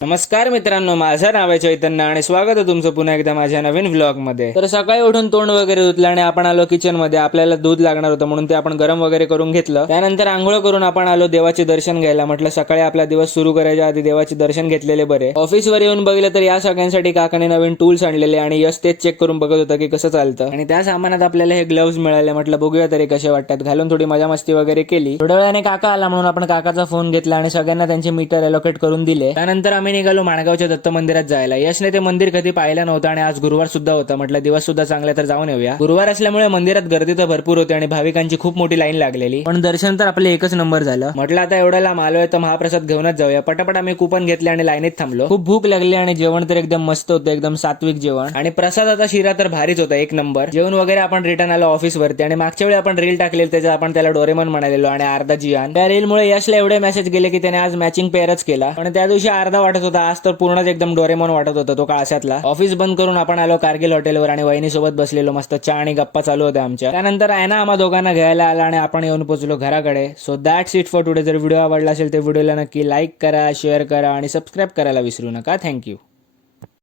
नमस्कार मित्रांनो, माझं नाव आहे चैतन्य आणि स्वागत आहे तुमचं पुन्हा एकदा माझ्या नवीन व्लॉग मध्ये। तर सकाळी उठून तोंड वगैरे धुतलं आणि आपण आलो किचन मध्ये। आपल्याला दूध लागणार होतं म्हणून ते आपण गरम वगैरे करून घेतलं। त्यानंतर आंघोळ करून आपण आलो देवाचे दर्शन घ्यायला। म्हटलं सकाळी आपला दिवस सुरू करायच्या आधी देवाचे दर्शन घेतलेले बरे। ऑफिसवर येऊन बघितलं तर या सगळ्यांसाठी काकाने नवीन टूल्स आणलेले आणि यश तेच चेक करून बघत होता की कसं चालतं। आणि त्या सामानात आपल्याला हे ग्लोव्ज मिळाले। म्हटलं बघूया तरी कसे वाटतात, घालून थोडी मजा मस्ती वगैरे केली। थोड्या वेळाने काका आला म्हणून आपण काकाचा फोन घेतला आणि सगळ्यांना त्यांचे मीटर अलोकेट करून दिले। त्यानंतर आम्ही निघालो माणगावच्या दत्त मंदिरात जायला। यशने ते मंदिर कधी पाहिलं नव्हतं आणि आज गुरुवार सुद्धा होता। म्हटलं दिवस सुद्धा चांगला तर जाऊन येऊया। गुरुवार असल्यामुळे मंदिरात गर्दी तर भरपूर होती आणि भाविकांची खूप मोठी लाईन लागलेली, पण दर्शन तर आपले एकच नंबर झालं। म्हटलं आता एवढ्या लांब आलोय तर महाप्रसाद घेऊनच जाऊया। पटापट आम्ही कुपन घेतले आणि लाईनीत थांबलो। खूप भूक लागली आणि जेवण तर एकदम मस्त होतं, एकदम सात्विक जेवण आणि प्रसादाचा शिरा तर भारीच होता, एक नंबर। जेवण वगैरे आपण रिटर्न आलो ऑफिस वरती आणि मागच्या वेळी आपण रील टाकलेली त्याच्यात आपण त्याला डोरेमॉन म्हणालेलो आणि अर्धा जियान। त्या रील मुळे यशला एवढे मेसेज गेले की त्याने आज मॅचिंग पेअरच केला, पण त्या दिवशी अर्धा वाटत होता, आज तर पूर्णच एकदम डोरेमॉन वाटत होता तो काळशातला। ऑफिस बंद करून आपण आलो कारगिल हॉटेलवर आणि वहिनी सोबत बसलेलो, मस्त चहा आणि गप्पा चालू होत्या आमच्या। त्यानंतर आहे ना आम्हा दोघांना घ्यायला आला आणि आपण येऊन पोहोचलो घराकडे। So that's it for today. जर व्हिडिओ आवडला असेल तर व्हिडिओला नक्की लाईक करा, शेअर करा आणि सबस्क्राईब करायला विसरू नका। थँक्यू।